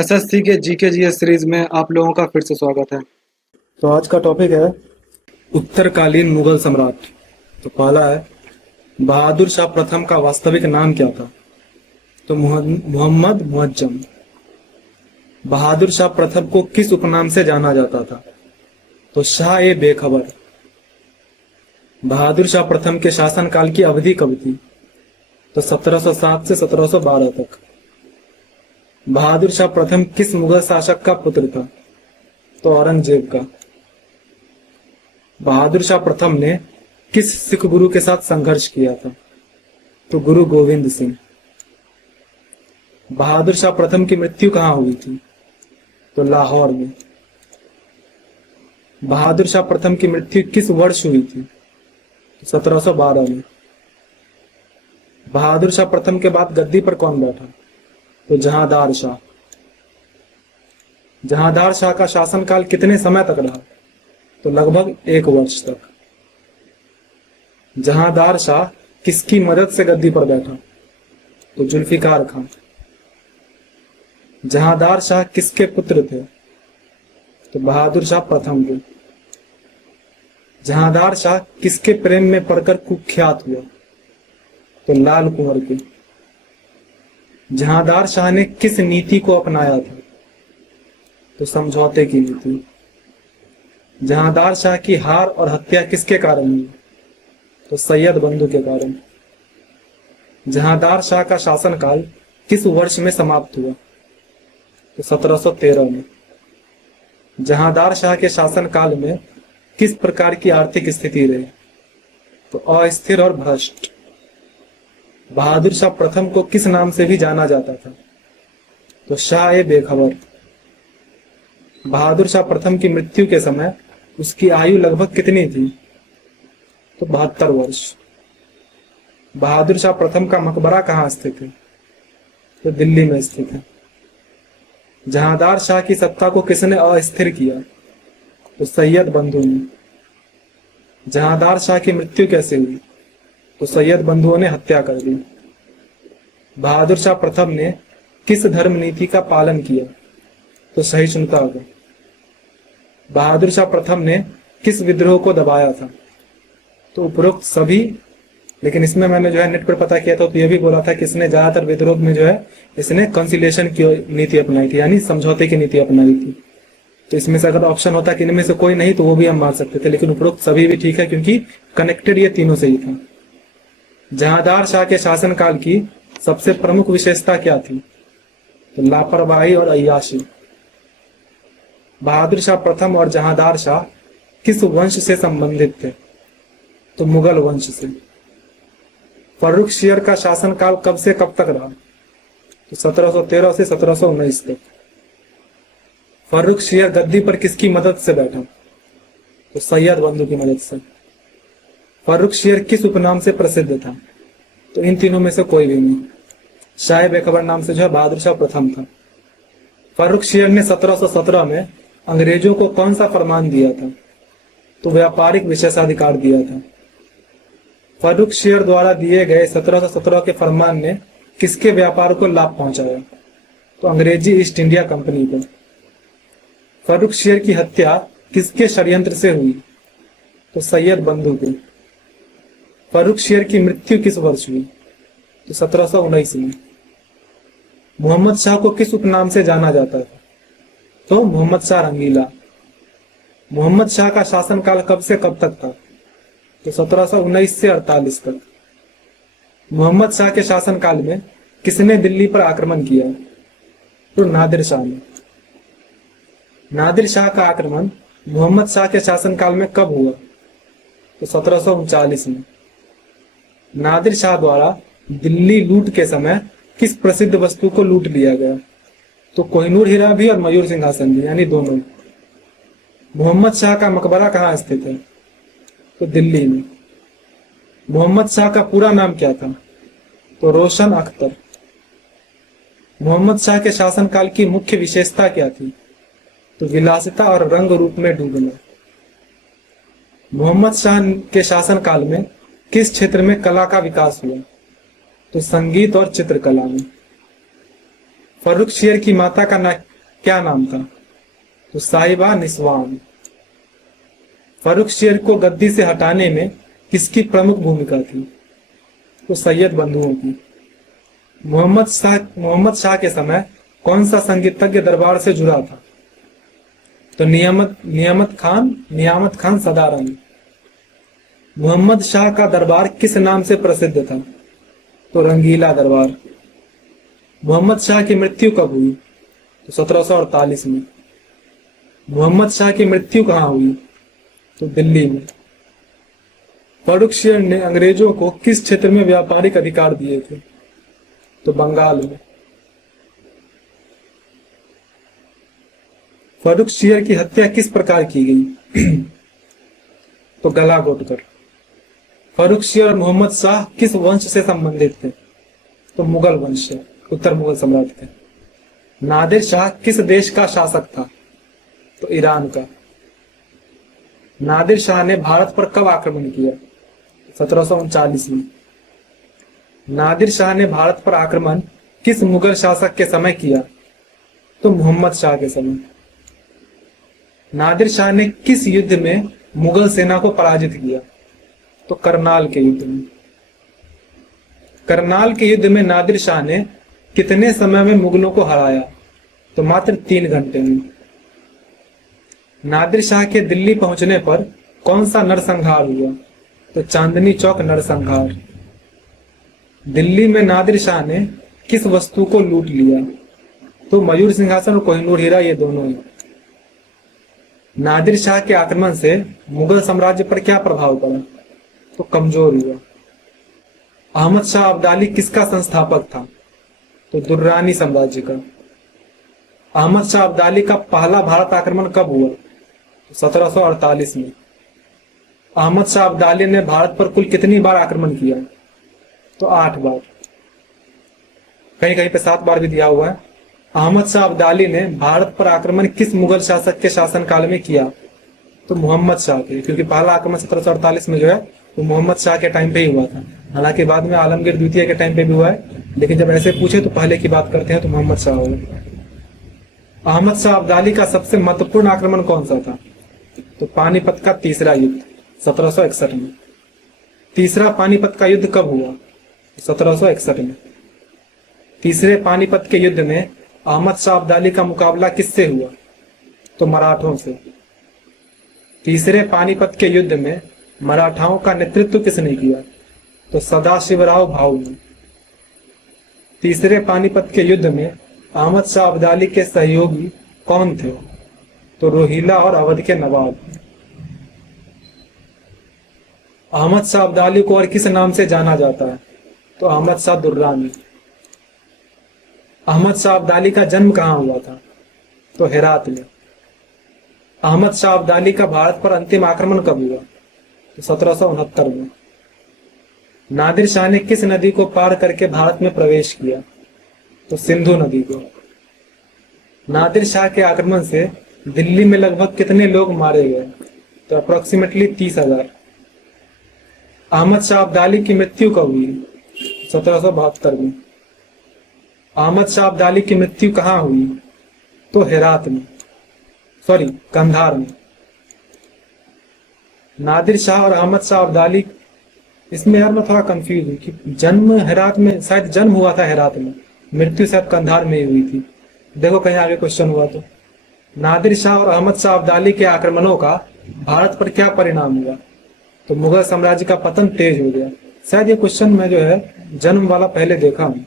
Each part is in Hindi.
एसएससी के जीके जीएस सीरीज में आप लोगों का फिर से स्वागत है। तो आज का टॉपिक है उत्तरकालीन मुगल सम्राट। तो पहला है, बहादुर शाह प्रथम का वास्तविक नाम क्या था? तो मोहम्मद मुअज्जम। बहादुर शाह प्रथम को किस उपनाम से जाना जाता था? तो शाह ए बेखबर। बहादुर शाह प्रथम के शासनकाल की अवधि कब थी? तो 1707 से 1712 तक। बहादुर शाह प्रथम किस मुगल शासक का पुत्र था? तो औरंगजेब का। बहादुर शाह प्रथम ने किस सिख गुरु के साथ संघर्ष किया था? तो गुरु गोविंद सिंह। बहादुर शाह प्रथम की मृत्यु कहां हुई थी? तो लाहौर में। बहादुर शाह प्रथम की मृत्यु किस वर्ष हुई थी? तो 1712 में। बहादुर शाह प्रथम के बाद गद्दी पर कौन बैठा? तो जहांदार शाह। जहांदार शाह का शासनकाल कितने समय तक रहा? तो लगभग 1 वर्ष तक। जहांदार शाह किसकी मदद से गद्दी पर बैठा? तो जुल्फिकार खान। जहांदार शाह किसके पुत्र थे? तो बहादुर शाह प्रथम के। जहांदार शाह किसके प्रेम में पड़कर कुख्यात हुआ? तो लाल कुंवर के। जहांदार शाह ने किस नीति को अपनाया था? तो समझौते की नीति। जहांदार शाह की हार और हत्या किसके कारण हुई? तो सैयद बंधु के कारण। जहांदार शाह का शासनकाल किस वर्ष में समाप्त हुआ? तो 1713 में। जहांदार शाह के शासनकाल में किस प्रकार की आर्थिक स्थिति रही? तो अस्थिर और भ्रष्ट। बहादुर शाह प्रथम को किस नाम से भी जाना जाता था? तो शाह ए बेखबर। बहादुर शाह प्रथम की मृत्यु के समय उसकी आयु लगभग कितनी थी? तो 72 वर्ष। बहादुर शाह प्रथम का मकबरा कहाँ स्थित है? तो दिल्ली में स्थित है। जहांदार शाह की सत्ता को किसने अस्थिर किया? तो सैयद बंधु ने। जहांदार शाह की मृत्यु कैसे हुई? तो सैयद बंधुओं ने हत्या कर दी। बहादुर शाह प्रथम ने किस धर्म नीति का पालन किया? तो सहिष्णुता का। बहादुर शाह प्रथम ने किस विद्रोह को दबाया था? तो उपरोक्त सभी, लेकिन इसमें मैंने जो है नेट पर पता किया था तो यह भी बोला था कि इसने ज्यादातर विद्रोह में जो है इसने कंसिलेशन की नीति अपनाई थी, यानी समझौते की नीति अपनाई थी। तो इसमें से अगर ऑप्शन होता कि इनमें से कोई नहीं तो वो भी हम मार सकते थे, लेकिन उपरोक्त सभी भी ठीक है क्योंकि कनेक्टेड ये तीनों से ही था। जहांदार शाह के शासनकाल की सबसे प्रमुख विशेषता क्या थी? तो लापरवाही और अय्याशी। बहादुर शाह प्रथम और जहांदार शाह किस वंश से संबंधित थे? तो मुगल वंश से। फर्रुखशियर का शासनकाल कब से कब तक रहा? तो 1713 से 1719 तक। फर्रुखशियर गद्दी पर किसकी मदद से बैठा? तो सैयद बंधु की मदद से। फर्रुखशियर किस उपनाम से प्रसिद्ध था? तो इन तीनों में से कोई भी नहीं। शाह बेखबर नाम से जो है बहादुर शाह प्रथम था। फर्रुखशियर ने 1717 में अंग्रेजों को कौन सा फरमान दिया था? तो व्यापारिक विशेषाधिकार दिया था। फर्रुखशियर द्वारा दिए गए 1717 के फरमान ने किसके व्यापार को लाभ पहुंचाया? तो अंग्रेजी ईस्ट इंडिया कंपनी को। फर्रुखशियर की हत्या किसके षड्यंत्र से हुई? तो सैयद बंधु के। फर्रुखशियर की मृत्यु किस वर्ष हुई? तो 1719 में। मोहम्मद शाह को किस उपनाम से जाना जाता था? तो मोहम्मद शाह रंगीला। मोहम्मद शाह का शासनकाल कब से कब तक था? तो 1719 से 48 तक। मोहम्मद शाह के शासनकाल में किसने दिल्ली पर आक्रमण किया? तो नादिर शाह ने। नादिर शाह का आक्रमण मोहम्मद शाह के शासनकाल में कब हुआ? तो 1739 में। नादिर शाह द्वारा दिल्ली लूट के समय किस प्रसिद्ध वस्तु को लूट लिया गया? तो कोहिनूर हीरा भी और मयूर सिंहासन भी, यानी दोनों। मोहम्मद शाह का मकबरा कहाँ स्थित है? तो दिल्ली में। मोहम्मद शाह का पूरा नाम क्या था? तो रोशन अख्तर। मोहम्मद शाह के शासनकाल की मुख्य विशेषता क्या थी? तो विलासिता और रंग रूप में डूबना। मोहम्मद शाह के शासनकाल में किस क्षेत्र में कला का विकास हुआ? तो संगीत और चित्रकला में। फर्रुखशियर की माता का क्या नाम था? तो साहिबा निस्वान। फर्रुखशियर को गद्दी से हटाने में किसकी प्रमुख भूमिका थी? तो सैयद बंधुओं की। मोहम्मद शाह के समय कौन सा संगीतज्ञ दरबार से जुड़ा था? तो नियामत खान सदारंग। मोहम्मद शाह का दरबार किस नाम से प्रसिद्ध था? तो रंगीला दरबार। मोहम्मद शाह की मृत्यु कब हुई? तो 1748 में। मोहम्मद शाह की मृत्यु कहाँ हुई? तो दिल्ली में। फर्रुखशियर ने अंग्रेजों को किस क्षेत्र में व्यापारिक अधिकार दिए थे? तो बंगाल में। फर्रुखशियर की हत्या किस प्रकार की गई? तो गला घोटकर। फर्रुखशियर और मोहम्मद शाह किस वंश से संबंधित थे? तो मुगल वंश से, उत्तर मुगल सम्राट थे। नादिर शाह किस देश का शासक था? तो ईरान का। नादिर शाह ने भारत पर कब आक्रमण किया? 1739 में। नादिर शाह ने भारत पर आक्रमण किस मुगल शासक के समय किया? तो मोहम्मद शाह के समय। नादिर शाह ने किस युद्ध में मुगल सेना को पराजित किया? तो करनाल के युद्ध में। करनाल के युद्ध में नादिर शाह ने कितने समय में मुगलों को हराया? तो मात्र 3 घंटे में। नादिर शाह के दिल्ली पहुंचने पर कौन सा नरसंहार हुआ? तो चांदनी चौक नरसंहार। दिल्ली में नादिर शाह ने किस वस्तु को लूट लिया? तो मयूर सिंहासन और कोहिनूर हीरा, ये दोनों ही। नादिर शाह के आक्रमण से मुगल साम्राज्य पर क्या प्रभाव पड़ा? तो कमजोर हुआ। अहमद शाह अब्दाली किसका संस्थापक था? तो दुर्रानी साम्राज्य का। अहमद शाह अब्दाली का पहला भारत आक्रमण कब हुआ? तो 1748 में। अहमद शाह अब्दाली ने भारत पर कुल कितनी बार आक्रमण किया? तो 8 बार। कहीं कहीं पे 7 बार भी दिया हुआ है। अहमद शाह अब्दाली ने भारत पर आक्रमण किस मुगल शासक के शासनकाल में किया? तो मोहम्मद शाह के, क्योंकि पहला आक्रमण 1748 में जो है वो मोहम्मद शाह के टाइम पे ही हुआ था। हालांकि बाद में आलमगीर द्वितीय के टाइम पे भी हुआ है, लेकिन जब ऐसे पूछे तो पहले की बात करते हैं तो मोहम्मद शाह हुआ। अहमद शाह अब्दाली का सबसे महत्वपूर्ण आक्रमण कौन सा था? तो पानीपत का तीसरा युद्ध 1761 में। तीसरा पानीपत का युद्ध कब हुआ? 1761 में। तीसरे पानीपत के युद्ध में अहमद शाह अब्दाली का मुकाबला किससे हुआ? तो मराठों से। तीसरे पानीपत के युद्ध में मराठाओं का नेतृत्व किसने किया? तो सदाशिवराव भाऊ ने। तीसरे पानीपत के युद्ध में अहमद शाह अब्दाली के सहयोगी कौन थे? तो रोहिला और अवध के नवाब। अहमद शाह अब्दाली को और किस नाम से जाना जाता है? तो अहमद शाह दुर्रानी। अहमद शाह अब्दाली का जन्म कहाँ हुआ था? तो हेरात में। अहमद शाह अब्दाली का भारत पर अंतिम आक्रमण कब हुआ? तो 1769 में। नादिर शाह ने किस नदी को पार करके भारत में प्रवेश किया? तो सिंधु नदी को। नादिर शाह के आक्रमण से दिल्ली में लगभग कितने लोग मारे गए? तो अप्रोक्सीमेटली 30,000। अहमद शाह अब्दाली की मृत्यु कब हुई? 1772 में। अहमद शाह अब्दाली की मृत्यु कहाँ हुई? तो हेरात में, सॉरी कंधार में। नादिर शाह और अहमद शाह अब्दाली, इसमें यार मैं थोड़ा कंफ्यूज हूँ कि जन्म हेरात में, शायद जन्म हुआ था हेरात में, मृत्यु शायद कंधार में ही हुई थी। देखो कहीं आगे क्वेश्चन हुआ तो। नादिर शाह और अहमद शाह अब्दाली के आक्रमणों का भारत पर क्या परिणाम हुआ? तो मुगल साम्राज्य का पतन तेज हो गया। शायद ये क्वेश्चन मैं जो है जन्म वाला पहले देखा हूं।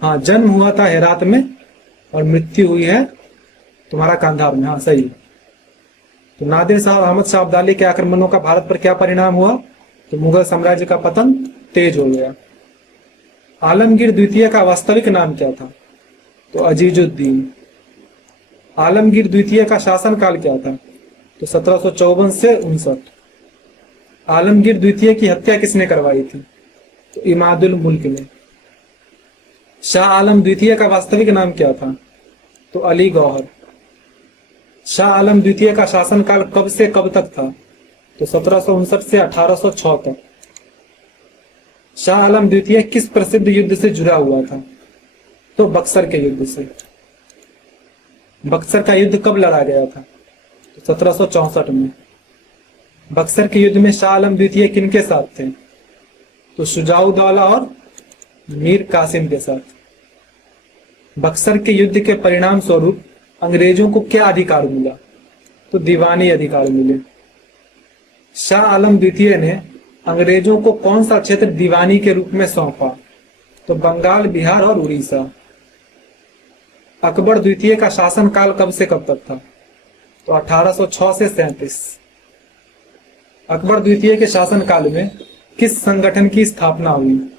हाँ, जन्म हुआ था हेरात में और मृत्यु हुई है तुम्हारा कंधार में। हाँ सही। तो नादिर शाह और अहमद शाह अब्दाली के आक्रमणों का भारत पर क्या परिणाम हुआ? तो मुगल साम्राज्य का पतन तेज हो गया। आलमगीर द्वितीय का वास्तविक नाम क्या था? तो अजीजुद्दीन। आलमगीर द्वितीय का शासनकाल क्या था? तो 1754 से 59। आलमगीर द्वितीय की हत्या किसने करवाई थी? तो इमादुल मुल्क ने। शाह आलम द्वितीय का वास्तविक नाम क्या था? तो अली गौहर। शाह आलम द्वितीय का शासनकाल कब से कब तक था? तो 1759 से 1806 तक। शाह आलम द्वितीय किस प्रसिद्ध युद्ध से जुड़ा हुआ था? तो बक्सर के युद्ध से। बक्सर का युद्ध कब लड़ा गया था? तो 1764 में। बक्सर के युद्ध में शाह आलम द्वितीय किनके साथ थे? तो शुजाउद्दौला और मीर कासिम के साथ। बक्सर के युद्ध के परिणाम स्वरूप अंग्रेजों को क्या अधिकार मिला? तो दीवानी अधिकार मिले। शाह आलम द्वितीय ने अंग्रेजों को कौन सा क्षेत्र दीवानी के रूप में सौंपा? तो बंगाल, बिहार और उड़ीसा। अकबर द्वितीय का शासनकाल कब से कब तक था? तो 1806 से 37। अकबर द्वितीय के शासनकाल में किस संगठन की स्थापना हुई?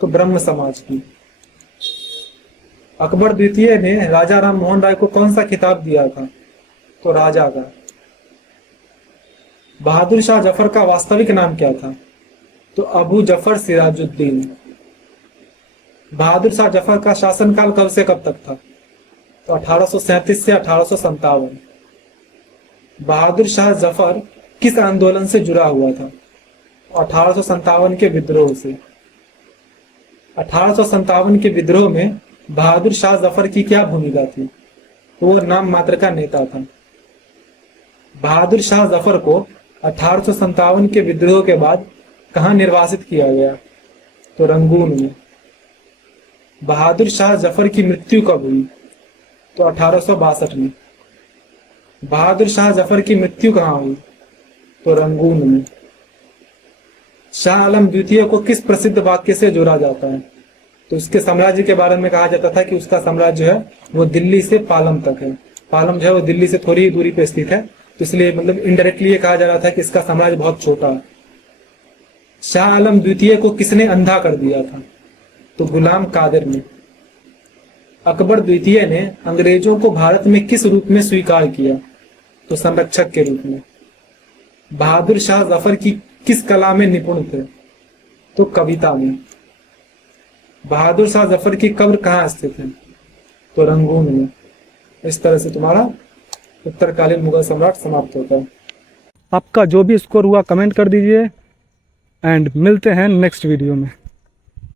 तो ब्रह्म समाज की। अकबर द्वितीय ने राजा राम मोहन राय को कौन सा खिताब दिया था? तो राजा का। बहादुर शाह जफर का वास्तविक नाम क्या था? तो अबू जफर सिराजुद्दीन। बहादुर शाह जफर का शासनकाल कब से कब तक था? तो 1837 से 1857। बहादुर शाह जफर किस आंदोलन से जुड़ा हुआ था? 1857 के विद्रोह से। 1857 के विद्रोह में बहादुर शाह जफर की क्या भूमिका थी? तो वो नाम मात्र का नेता था। बहादुर शाह जफर को 1857 के विद्रोह के बाद कहां निर्वासित किया गया? तो रंगून में। बहादुर शाह जफर की मृत्यु कब हुई? तो 1862 में। बहादुर शाह जफर की मृत्यु कहां हुई? तो रंगून में। शाह आलम द्वितीय को किस प्रसिद्ध वाक्य से जोड़ा जाता है? तो इसके साम्राज्य के बारे में कहा जाता था कि उसका साम्राज्य जो है वो दिल्ली से पालम तक है। पालम जो है वो दिल्ली से थोड़ी ही दूरी पे स्थित है, तो इसलिए मतलब इनडायरेक्टली ये कहा जा रहा था कि इसका साम्राज्य बहुत छोटा है। शाह आलम द्वितीय को किसने अंधा कर दिया था? तो गुलाम कादिर ने। अकबर द्वितीय ने अंग्रेजों को भारत में किस रूप में स्वीकार किया? तो संरक्षक के रूप में। बहादुर शाह जफर की किस कला में निपुण थे? तो कविता में। बहादुर शाह जफर की कब्र कहाँ स्थित है? तो रंगून में। इस तरह से तुम्हारा उत्तरकालीन मुगल सम्राट समाप्त होता है। आपका जो भी स्कोर हुआ कमेंट कर दीजिए एंड मिलते हैं नेक्स्ट वीडियो में।